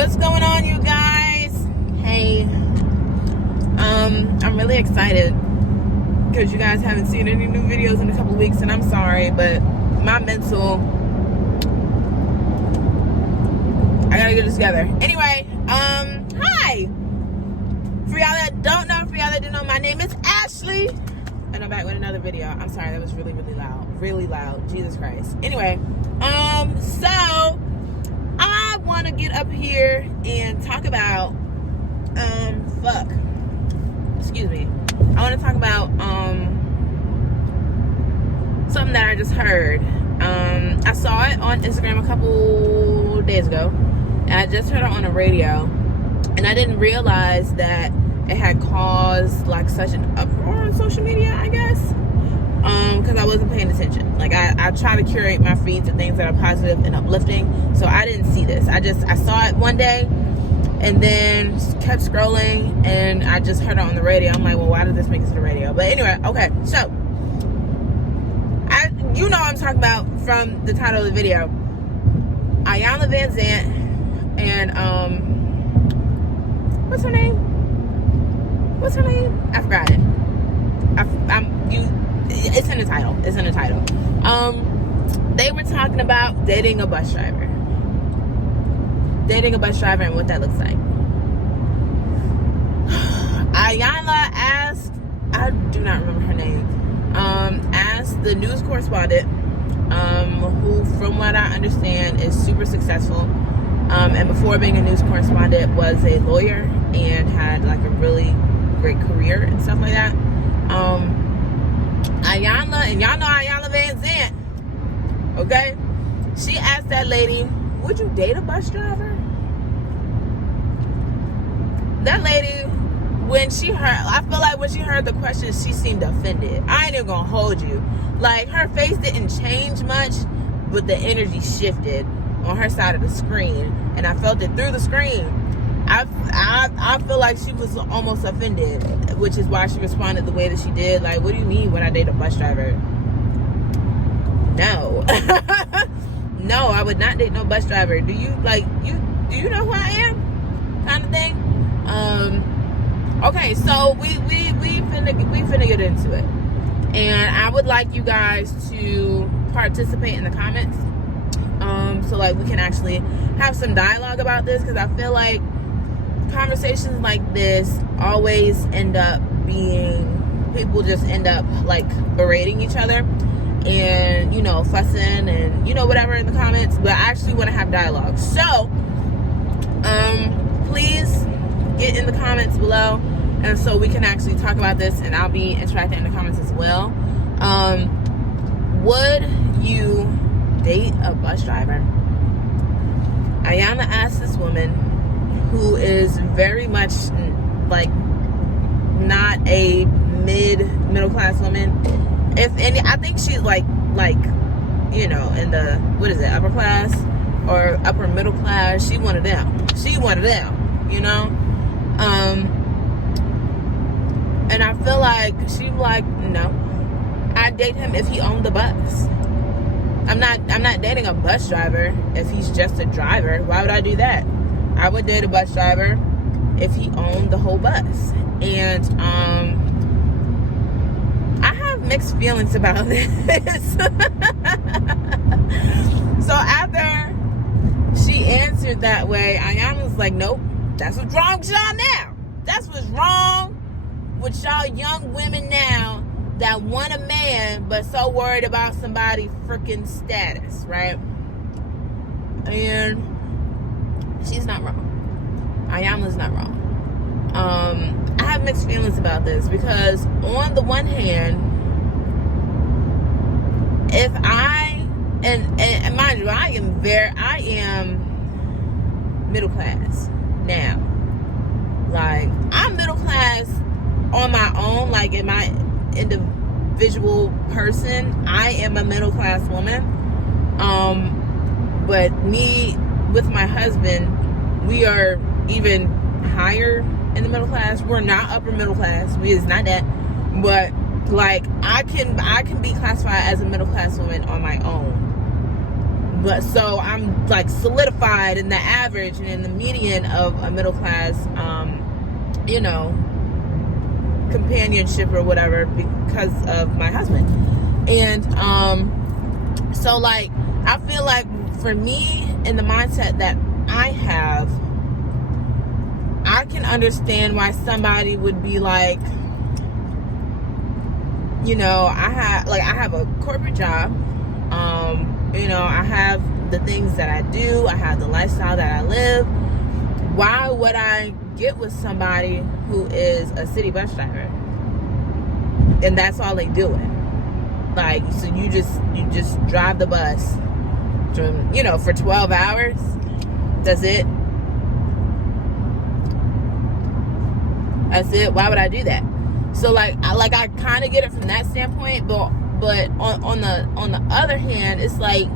What's going on, you guys? Hey, I'm really excited because you guys haven't seen any new videos in a couple weeks, and I'm sorry, but my mental, I gotta get it together. Anyway, hi. For y'all that don't know, for y'all that do know, my name is Ashley, and I'm back with another video. I'm sorry, that was really loud. Jesus Christ. Anyway, so I want to get up here and talk about, excuse me. I want to talk about, something that I just heard. I saw it on Instagram a couple days ago, and I just heard it on the radio, and I didn't realize that it had caused like such an uproar on social media, I guess, because I wasn't paying attention. Like I try to curate my feed to things that are positive and uplifting, so I didn't see this. I saw it one day and then kept scrolling, and I just heard it on the radio. I'm like, well, why did this make it to the radio? But anyway, okay, so you know what I'm talking about from the title of the video. Iyanla Vanzant and what's her name? I forgot it. It's in the title. They were talking about dating a bus driver and what that looks like. Iyanla asked, I do not remember her name, asked the news correspondent, who from what I understand is super successful, and before being a news correspondent was a lawyer and had like a really great career and stuff like that. Iyanla, and y'all know Iyanla Vanzant, okay? She asked that lady, would you date a bus driver? That lady, I feel like when she heard the question, she seemed offended. I ain't even gonna hold you. Like, her face didn't change much, but the energy shifted on her side of the screen, and I felt it through the screen. I feel like she was almost offended, which is why she responded the way that she did. Like, what do you mean when I date a bus driver? No. No, I would not date no bus driver. Do you know who I am? Kind of thing. Okay, so we finna get into it. And I would like you guys to participate in the comments. So like we can actually have some dialogue about this, because I feel like conversations like this always end up being, people just end up like berating each other and, you know, fussing and, you know, whatever in the comments. But I actually want to have dialogue. So please get in the comments below, and so we can actually talk about this, and I'll be interacting in the comments as well. Would you date a bus driver? Iyanla asked this woman, who is very much like not a middle class woman. If any, I think she's like you know, in the, what is it, upper class or upper middle class. She one of them, you know. And I feel like she's like, no, I'd date him if he owned the bus. I'm not dating a bus driver if he's just a driver. Why would I do that? I would date a bus driver if he owned the whole bus. And I have mixed feelings about this. So after she answered that way, Iyanla was like, nope, that's what's wrong with y'all now. That's what's wrong with y'all young women now that want a man but so worried about somebody's freaking status, right? And she's not wrong. Iyanla's not wrong. I have mixed feelings about this, because on the one hand, if and mind you, I am middle class now. Like, I'm middle class on my own, like in my individual person, I am a middle class woman. But me with my husband, we are even higher in the middle class. We're not upper middle class. It's not that. But like I can be classified as a middle class woman on my own. but so I'm like solidified in the average and in the median of a middle class, you know, companionship or whatever because of my husband. And so like I feel like for me, in the mindset that I have, I can understand why somebody would be like, you know, I have a corporate job, you know, I have the things that I do, I have the lifestyle that I live. Why would I get with somebody who is a city bus driver and that's all they doing? Like, so you just drive the bus, you know, for 12 hours. That's it. That's it. Why would I do that? So like I kind of get it from that standpoint, but on the other hand, it's like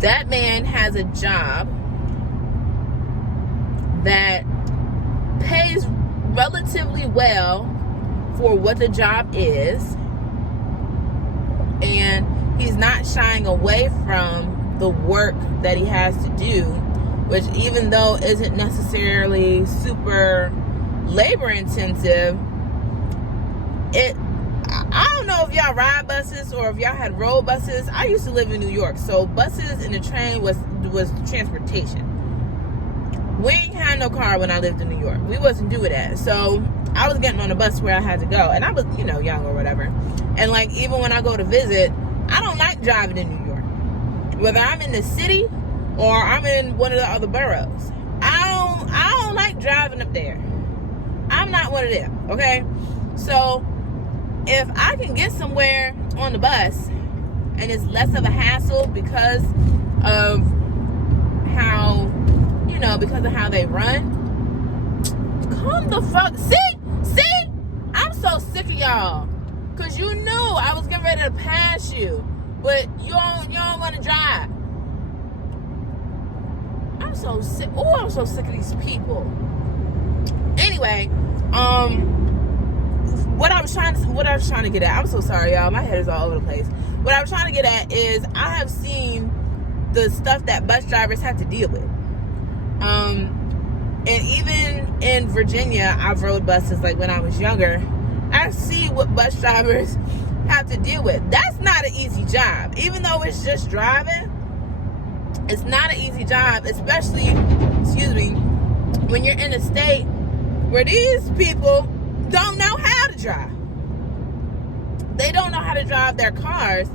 that man has a job that pays relatively well for what the job is, and he's not shying away from the work that he has to do, which even though isn't necessarily super labor intensive, I don't know if y'all ride buses or if y'all had road buses. I used to live in New York, so buses and the train was transportation. We ain't had no car when I lived in New York. We wasn't doing that. So I was getting on a bus where I had to go, and I was, you know, young or whatever. And like even when I go to visit, I don't like driving in New York. Whether I'm in the city or I'm in one of the other boroughs, I don't like driving up there. I'm not one of them, okay? So if I can get somewhere on the bus and it's less of a hassle because of how, you know, because of how they run, come the fuck, see, I'm so sick of y'all, because you knew I was getting ready to pass you, but you don't want to drive. I'm so sick. Oh, I'm so sick of these people. Anyway, what I was trying to get at, I'm so sorry, y'all, my head is all over the place. What I was trying to get at is I have seen the stuff that bus drivers have to deal with. And even in Virginia, I've rode buses like when I was younger. I see what bus drivers have to deal with. That's not an easy job. Even though it's just driving, it's not an easy job, especially, when you're in a state where these people don't know how to drive. They don't know how to drive their cars.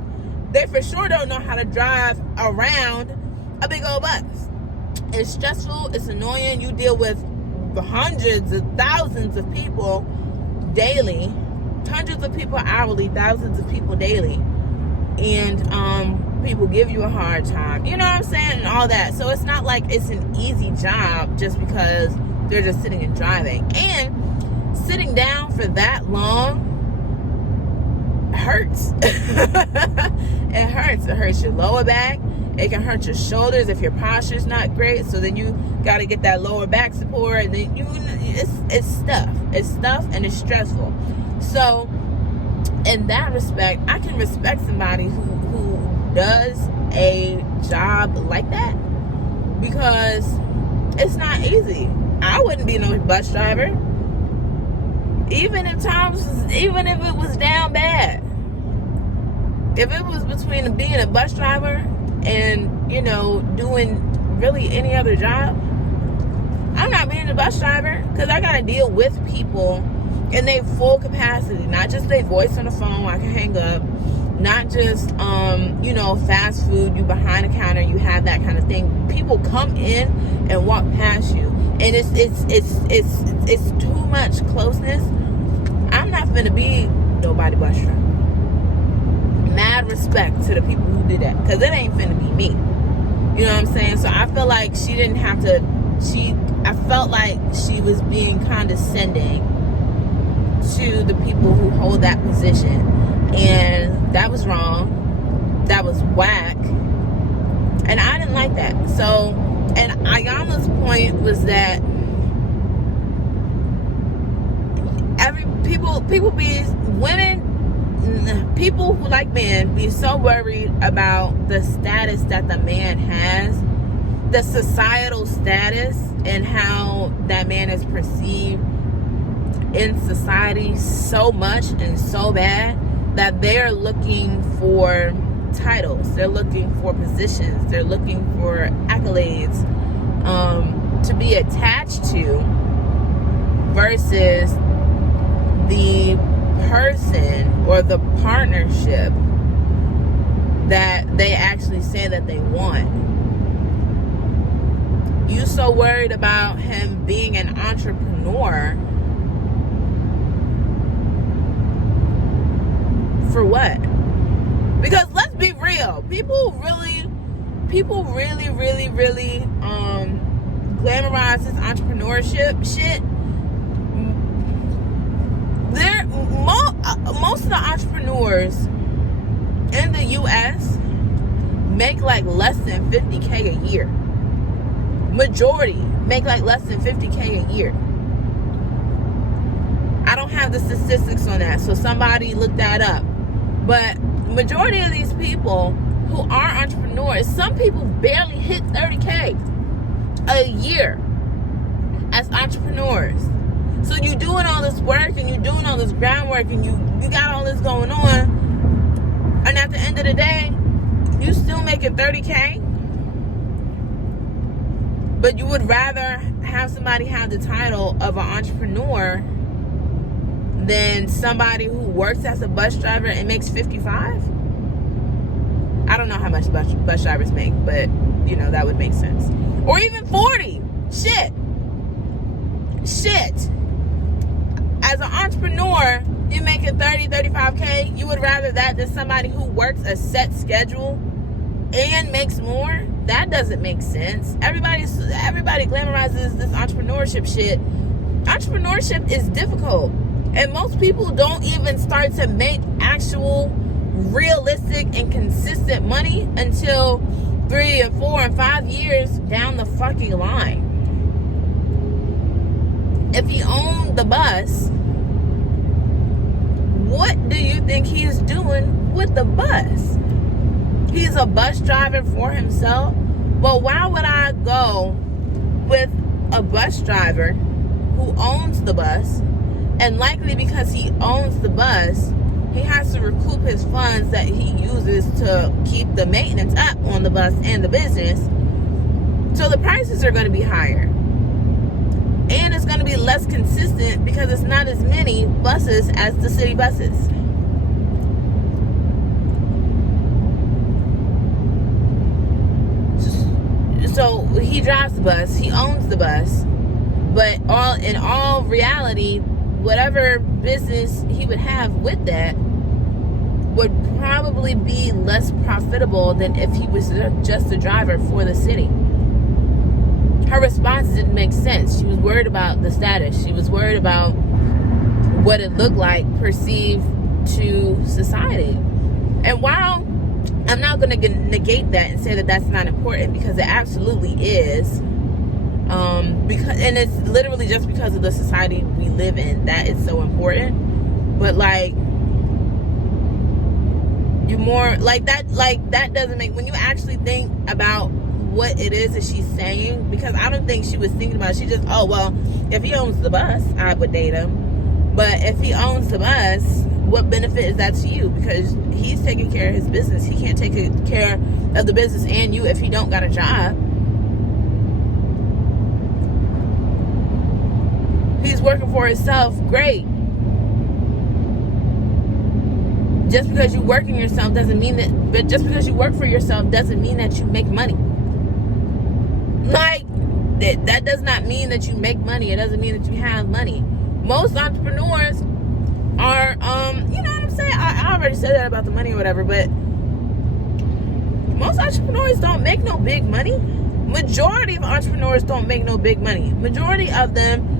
They for sure don't know how to drive around a big old bus. It's stressful, it's annoying. You deal with hundreds of thousands of people daily, hundreds of people hourly, thousands of people daily, and people give you a hard time, you know what I'm saying, and all that. So it's not like it's an easy job just because they're just sitting and driving. And sitting down for that long hurts. It hurts your lower back. It can hurt your shoulders if your posture's not great. So then you got to get that lower back support. And then it's stuff and it's stressful. So in that respect, I can respect somebody who does a job like that, because it's not easy. I wouldn't be no bus driver, even if it was down bad. If it was between being a bus driver and, you know, doing really any other job, I'm not being a bus driver, because I gotta deal with people in their full capacity, not just their voice on the phone I can hang up, not just you know, fast food, you behind the counter, you have that kind of thing. People come in and walk past you, and it's too much closeness. I'm not gonna be nobody bus driver. Mad respect to the people who did that, because it ain't finna be me. You know what I'm saying? So I feel like she didn't have to. I felt like she was being condescending to the people who hold that position, and that was wrong. That was whack, and I didn't like that. So, and Iyanla's point was that people who like men be so worried about the status that the man has, the societal status, and how that man is perceived in society so much and so bad that they're looking for titles, they're looking for positions, they're looking for accolades to be attached to, versus the person or the partnership that they actually say that they want. You so worried about him being an entrepreneur for what? Because let's be real, people really glamorize this entrepreneurship shit. Most of the entrepreneurs in the US make like less than 50K a year. Majority make like less than 50K a year. I don't have the statistics on that, so somebody look that up. But majority of these people who are entrepreneurs, some people barely hit 30K a year as entrepreneurs. So you doing all this work and you doing all this groundwork and you got all this going on, and at the end of the day, you still making 30K, but you would rather have somebody have the title of an entrepreneur than somebody who works as a bus driver and makes 55? I don't know how much bus drivers make, but you know, that would make sense. Or even 40. Shit. As an entrepreneur, you're making 30, 35K. You would rather that than somebody who works a set schedule and makes more? That doesn't make sense. Everybody glamorizes this entrepreneurship shit. Entrepreneurship is difficult. And most people don't even start to make actual, realistic, and consistent money until 3 and 4 and 5 years down the fucking line. If he owned the bus, what do you think he's doing with the bus? He's a bus driver for himself. Well, why would I go with a bus driver who owns the bus? And likely because he owns the bus, he has to recoup his funds that he uses to keep the maintenance up on the bus and the business. So the prices are going to be higher. And it's going to be less consistent because it's not as many buses as the city buses. So he drives the bus, he owns the bus, but in all reality, whatever business he would have with that would probably be less profitable than if he was just a driver for the city. Her response didn't make sense. She was worried about the status. She was worried about what it looked like perceived to society. And while I'm not going to negate that and say that that's not important, because it absolutely is, and it's literally just because of the society we live in that it's so important. But like, you more like that doesn't make, when you actually think about what it is that she's saying, because I don't think she was thinking about it. She just, oh well, if he owns the bus, I would date him. But if he owns the bus, what benefit is that to you? Because he's taking care of his business. He can't take care of the business and you if he don't got a job. He's working for himself, great. Just because you work for yourself doesn't mean that you make money. Like, that does not mean that you make money. It doesn't mean that you have money. Most entrepreneurs are, you know what I'm saying? I already said that about the money or whatever, but most entrepreneurs don't make no big money. Majority of entrepreneurs don't make no big money. Majority of them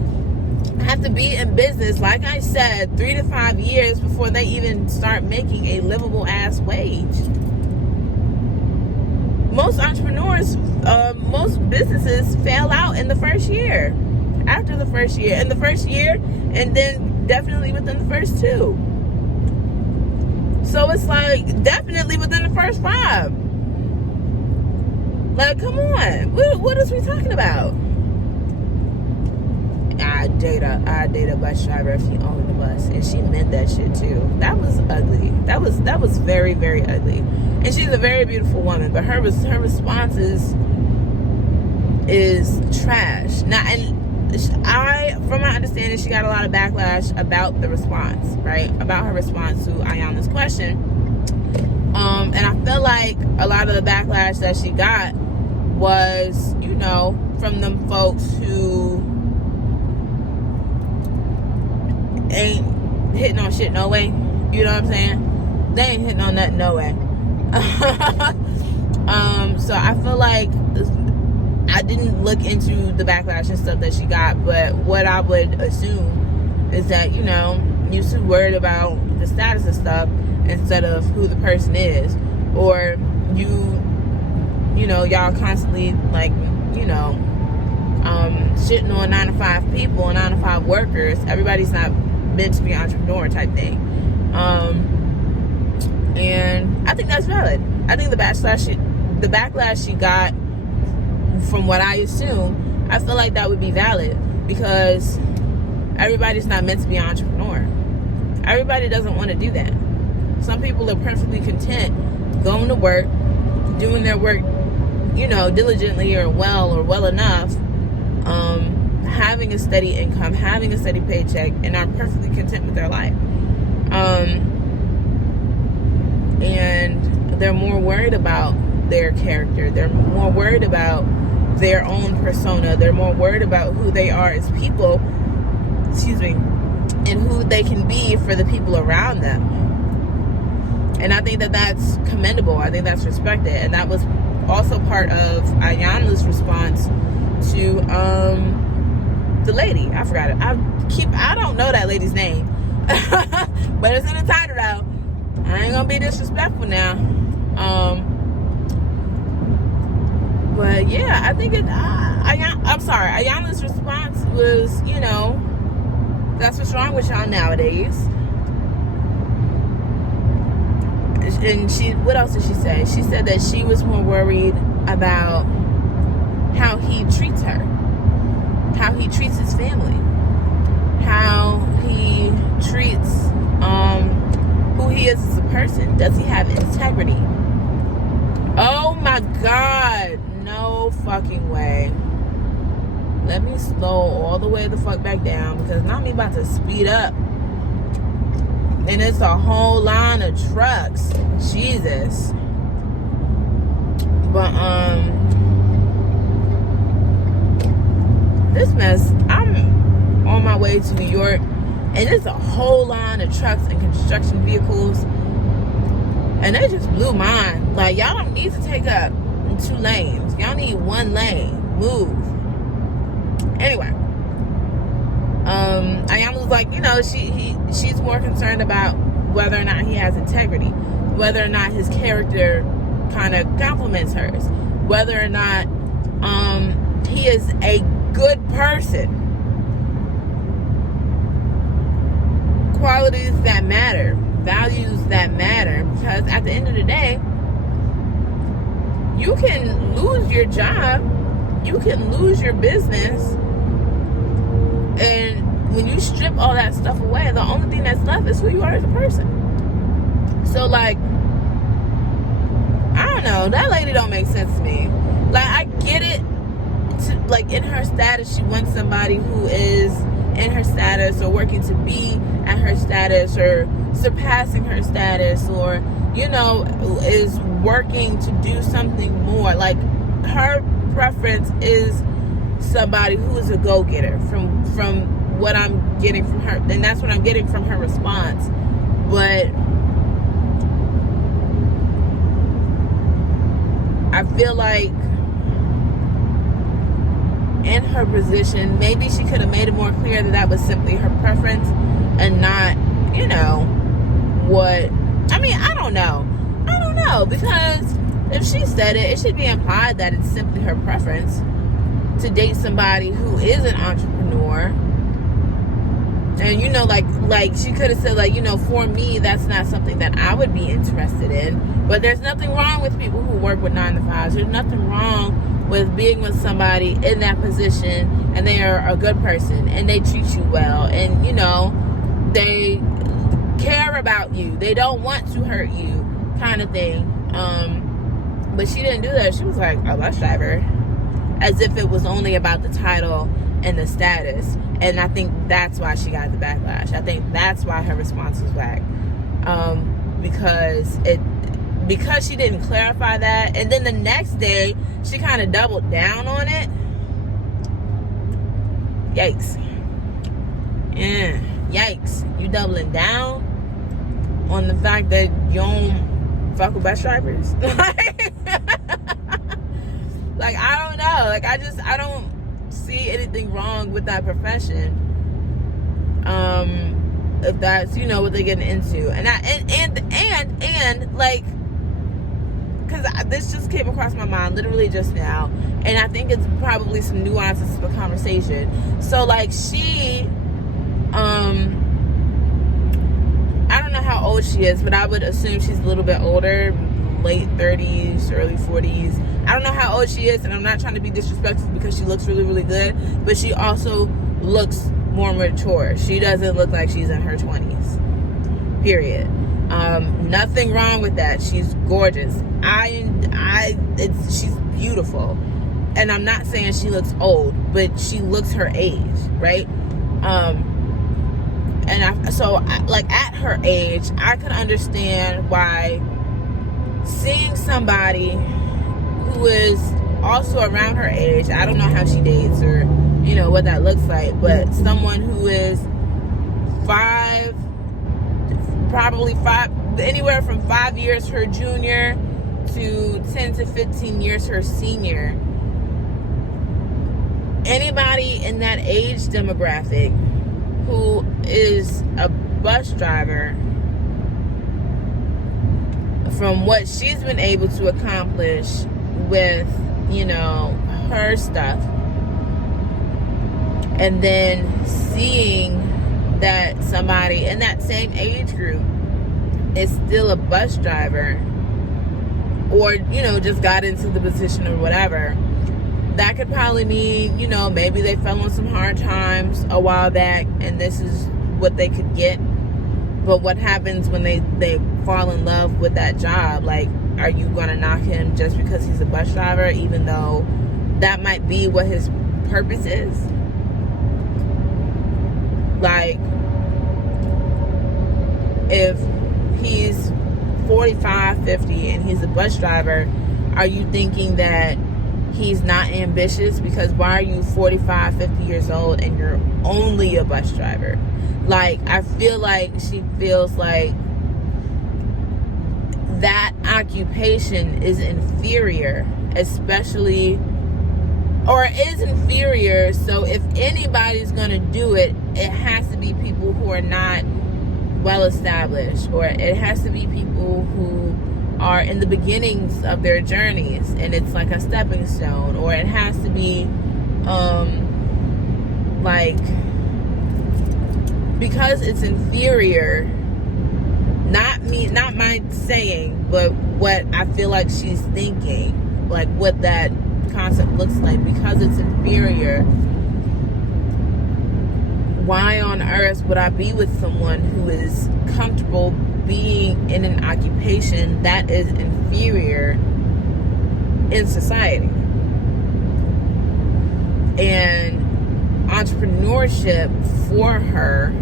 have to be in business, like I said, 3 to 5 years before they even start making a livable ass wage. Most entrepreneurs, most businesses fail out in the first year, after the first year, and then definitely within the first 2. So it's like, definitely within the first 5. Like, come on. What is we talking about? I date a bus driver if she owned the bus, and she meant that shit too. That was ugly. That was very, very ugly. And she's a very beautiful woman, but her response is trash. Now, and from my understanding, she got a lot of backlash about the response, right? About her response to Iyanla's question. And I feel like a lot of the backlash that she got was, from them folks who ain't hitting on shit no way. You know what I'm saying? They ain't hitting on nothing no way. So I feel like I didn't look into the backlash and stuff that she got, but what I would assume is that, you're too worried about the status of stuff instead of who the person is. Or y'all constantly shitting on 9-to-5 people and 9-to-5 workers. Everybody's not meant to be an entrepreneur type thing. And I think that's valid. I think the backlash she got, from what I assume, I feel like that would be valid, because everybody's not meant to be an entrepreneur. Everybody doesn't want to do that. Some people are perfectly content going to work, doing their work, diligently or well enough, having a steady income, having a steady paycheck, and are perfectly content with their life. And they're more worried about their character. They're more worried about their own persona. They're more worried about who they are as people, and who they can be for the people around them. And I think that that's commendable. I think that's respected. And that was also part of Iyanla's response to the lady. I forgot it. I don't know that lady's name. But it's in the title though. I ain't gonna be disrespectful now. But yeah, I think I'm sorry. Iyanla's response was, that's what's wrong with y'all nowadays. And what else did she say? She said that she was more worried about how he treats her, how he treats his family, how he treats who he is as a person. Does he have integrity? Oh my God, no fucking way. Let me slow all the way the fuck back down, because now I'm about to speed up. And it's a whole line of trucks. Jesus. But, this mess, I'm on my way to New York, and it's a whole line of trucks and construction vehicles. And they just blew mine. Like, y'all don't need to take up 2 lanes. Y'all need 1 lane. Move. Anyway. Iyanla was like, she's more concerned about whether or not he has integrity, whether or not his character kind of complements hers, whether or not he is a good person. Qualities that matter, values that matter, because at the end of the day, you can lose your job, you can lose your business, and when you strip all that stuff away, the only thing that's left is who you are as a person. So, like, I don't know, that lady don't make sense to me. Like, I get it, like, in her status, she wants somebody who is in her status, or working to be at her status, or surpassing her status, or, is working to do something more. Like, her preference is somebody who is a go-getter, from what I'm getting from her, and that's what I'm getting from her response. But I feel like in her position, maybe she could have made it more clear that that was simply her preference, and not, what, I don't know, because if she said it should be implied that it's simply her preference to date somebody who is an entrepreneur, And like she could have said, like, for me, that's not something that I would be interested in. But there's nothing wrong with people who work with 9 to 5s. There's nothing wrong with being with somebody in that position and they are a good person and they treat you well and they care about you. They don't want to hurt you, kind of thing. But she didn't do that. She was like a bus driver, as if it was only about the title and the status. And I think that's why she got the backlash. I think that's why her response was whack. Because she didn't clarify that. And then the next day, she kind of doubled down on it. Yikes. Yeah. Yikes. You doubling down on the fact that you don't fuck with bus drivers? Like, I don't know. Like, I don't see anything wrong with that profession. If that's, what they're getting into. And like, because this just came across my mind literally just now, and I think it's probably some nuances of the conversation. So, like, she, I don't know how old she is, but I would assume she's a little bit older, late 30s, early 40s. I don't know how old she is, and I'm not trying to be disrespectful because she looks really, really good, but she also looks more mature. She doesn't look like she's in her 20s, period. Nothing wrong with that. She's gorgeous. She's beautiful. And I'm not saying she looks old, but she looks her age, right? Like, at her age, I could understand why seeing somebody who is also around her age, I don't know how she dates or, what that looks like, but someone who is anywhere from 5 years her junior to 10 to 15 years her senior. Anybody in that age demographic who is a bus driver, from what she's been able to accomplish with, her stuff, and then seeing that somebody in that same age group is still a bus driver, or, just got into the position or whatever, that could probably mean, maybe they fell on some hard times a while back and this is what they could get. But what happens when they fall in love with that job? Like, are you going to knock him just because he's a bus driver, even though that might be what his purpose is? Like, if he's 45, 50 and he's a bus driver, are you thinking that he's not ambitious? Because why are you 45, 50 years old and you're only a bus driver? Like, I feel like she feels like that occupation is inferior, especially, or is inferior. So if anybody's going to do it, it has to be people who are not well established, or it has to be people who are in the beginnings of their journeys and it's like a stepping stone, or it has to be like, because it's inferior, not my saying, but what I feel like she's thinking, like what that concept looks like, because it's inferior, why on earth would I be with someone who is comfortable being in an occupation that is inferior in society? And entrepreneurship for her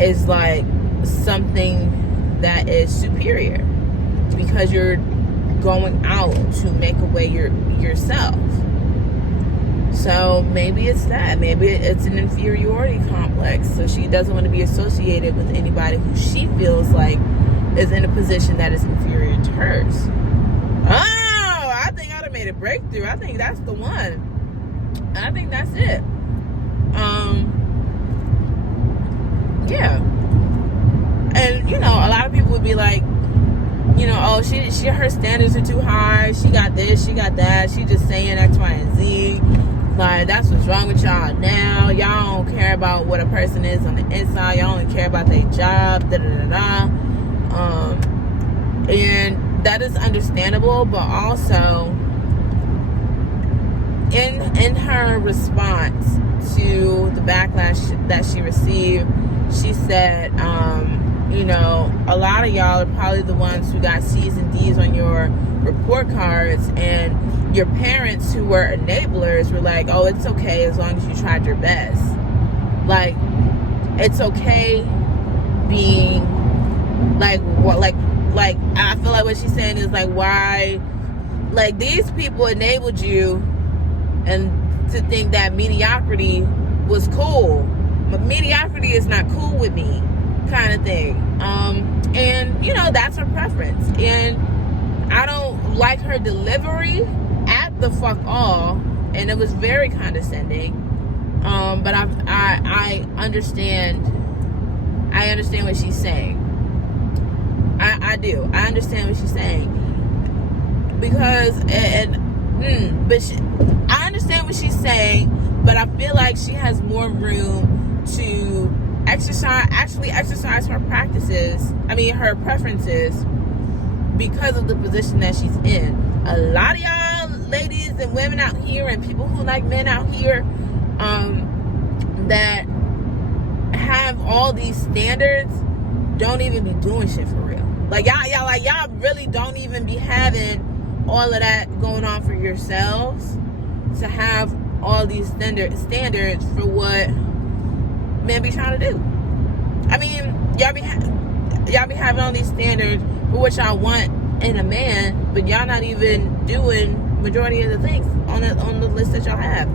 is like something that is superior, because you're going out to make a way yourself. So maybe it's that. Maybe it's an inferiority complex. So she doesn't want to be associated with anybody who she feels like is in a position that is inferior to hers. Oh, I think I done made a breakthrough. I think that's the one. I think that's it. Yeah. And, a lot of people would be like, oh, her standards are too high. She got this, she got that. She just saying X, Y, and Z. Like, that's what's wrong with y'all now. Y'all don't care about what a person is on the inside. Y'all don't care about their job. And that is understandable, but also in her response to the backlash that she received, she said, a lot of y'all are probably the ones who got C's and D's on your report cards, and your parents who were enablers were like, oh, it's okay as long as you tried your best. Like, it's okay being like, what, like I feel like what she's saying is like, why, like, these people enabled you and to think that mediocrity was cool, but mediocrity is not cool with me, kind of thing. And that's her preference, and I don't like her delivery at the fuck all, and it was very condescending. But I understand what she's saying. I do. I understand what she's saying, because I understand what she's saying, but I feel like she has more room to exercise her her preferences, because of the position that she's in. A lot of y'all ladies and women out here, and people who like men out here, that have all these standards, don't even be doing shit for real. Like, y'all really don't even be having all of that going on for yourselves, to have all these standards for what men be trying to do. I mean, y'all be having all these standards for what y'all want in a man, but y'all not even doing majority of the things on the list that y'all have.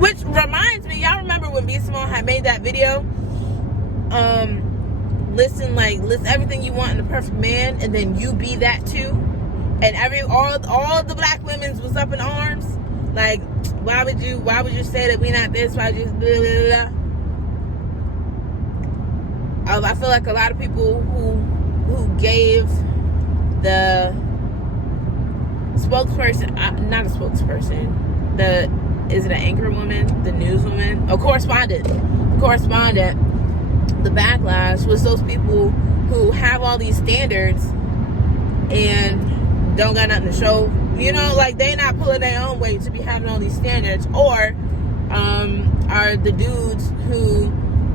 Which reminds me, y'all remember when B. Simone had made that video, list everything you want in a perfect man, and then you be that too, and all the black women's was up in arms, like, why would you say that we not this, why would you blah, blah, blah. I feel like a lot of people who gave the spokesperson, not a spokesperson, is it an anchor woman, the newswoman, a correspondent, the backlash was those people who have all these standards and don't got nothing to show, like, they not pulling their own weight to be having all these standards, or are the dudes who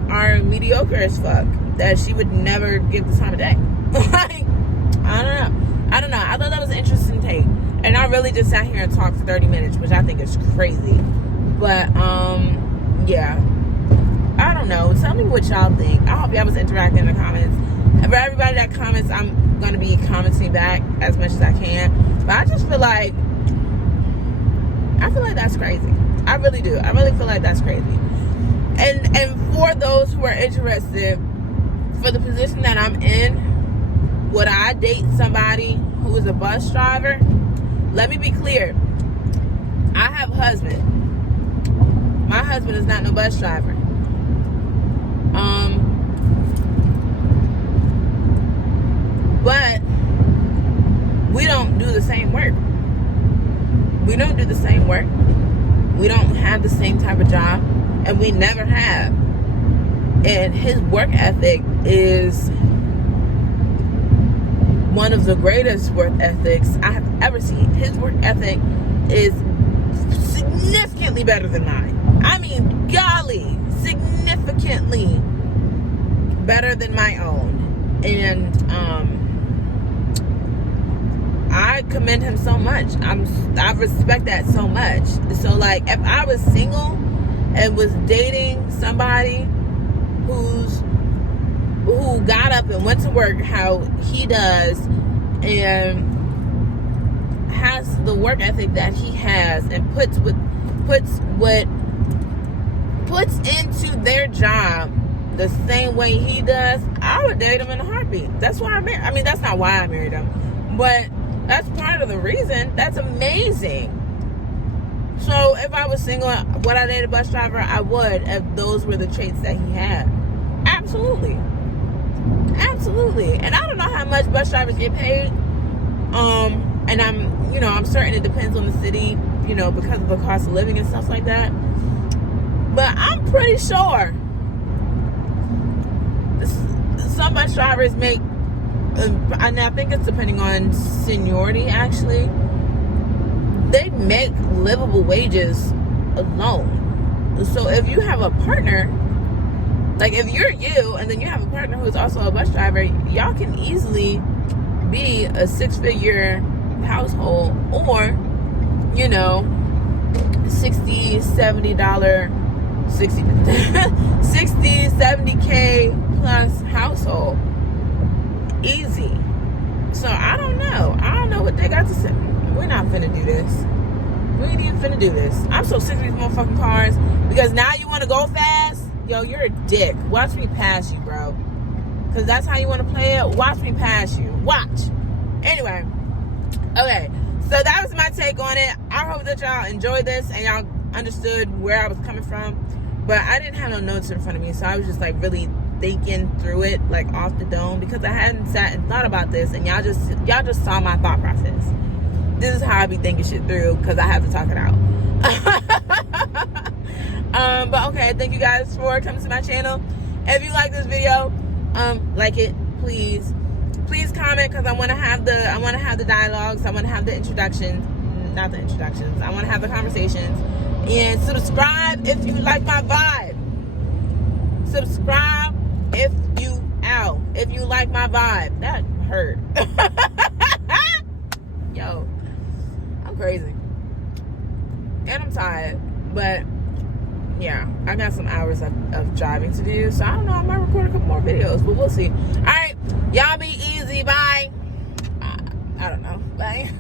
are mediocre as fuck, that she would never give the time of day. Like, I don't know. I thought that was an interesting take, and I really just sat here and talked for 30 minutes, which I think is crazy. But yeah, I don't know. Tell me what y'all think. I hope y'all was interacting in the comments. And for everybody that comments, I'm gonna be commenting back as much as I can. But I just feel like that's crazy. I really do. I really feel like that's crazy. And for those who are interested, for the position that I'm in, would I date somebody who is a bus driver? Let me be clear. I have a husband. My husband is not no bus driver. But we don't do the same work. We don't do the same work. We don't have the same type of job, and we never have. And his work ethic is one of the greatest work ethics I have ever seen. His work ethic is significantly better than mine. I mean, golly, significantly better than my own. And I commend him so much. I respect that so much. So, like, if I was single and was dating somebody who got up and went to work how he does, and has the work ethic that he has, and puts into their job the same way he does, I would date him in a heartbeat. That's why that's not why I married him, but that's part of the reason. That's amazing. So if I was single, would I date a bus driver? I would, if those were the traits that he had. Absolutely. And I don't know how much bus drivers get paid. And I'm certain it depends on the city. you know, because of the cost of living and stuff like that. But I'm pretty sure some bus drivers make, and I think it's depending on seniority actually, they make livable wages alone. So if you have a partner, like if you're you and then you have a partner who's also a bus driver, y'all can easily be a 6-figure household, or, you know, $70K plus household. Easy. So I don't know what they got to say. We're not finna do this. We ain't even finna do this. I'm so sick of these motherfucking cars, because now you want to go fast. Yo, you're a dick. Watch me pass you, bro. Because that's how you want to play it. Watch me pass you. Watch. Anyway. Okay. So that was my take on it. I hope that y'all enjoyed this and y'all understood where I was coming from. But I didn't have no notes in front of me. So I was just like really thinking through it, like off the dome, because I hadn't sat and thought about this, and y'all just saw my thought process. This is how I be thinking shit through, because I have to talk it out. But okay, thank you guys for coming to my channel. If you like this video, like it, please comment, because I want to have the dialogues. I want to have the introductions, not the introductions. I want to have the conversations. And subscribe if you like my vibe. Subscribe if you like my vibe. That hurt. Yo, I'm crazy. And I'm tired. But yeah, I got some hours of driving to do. So I don't know, I might record a couple more videos, but we'll see. Alright, y'all be easy. Bye. I don't know. Bye.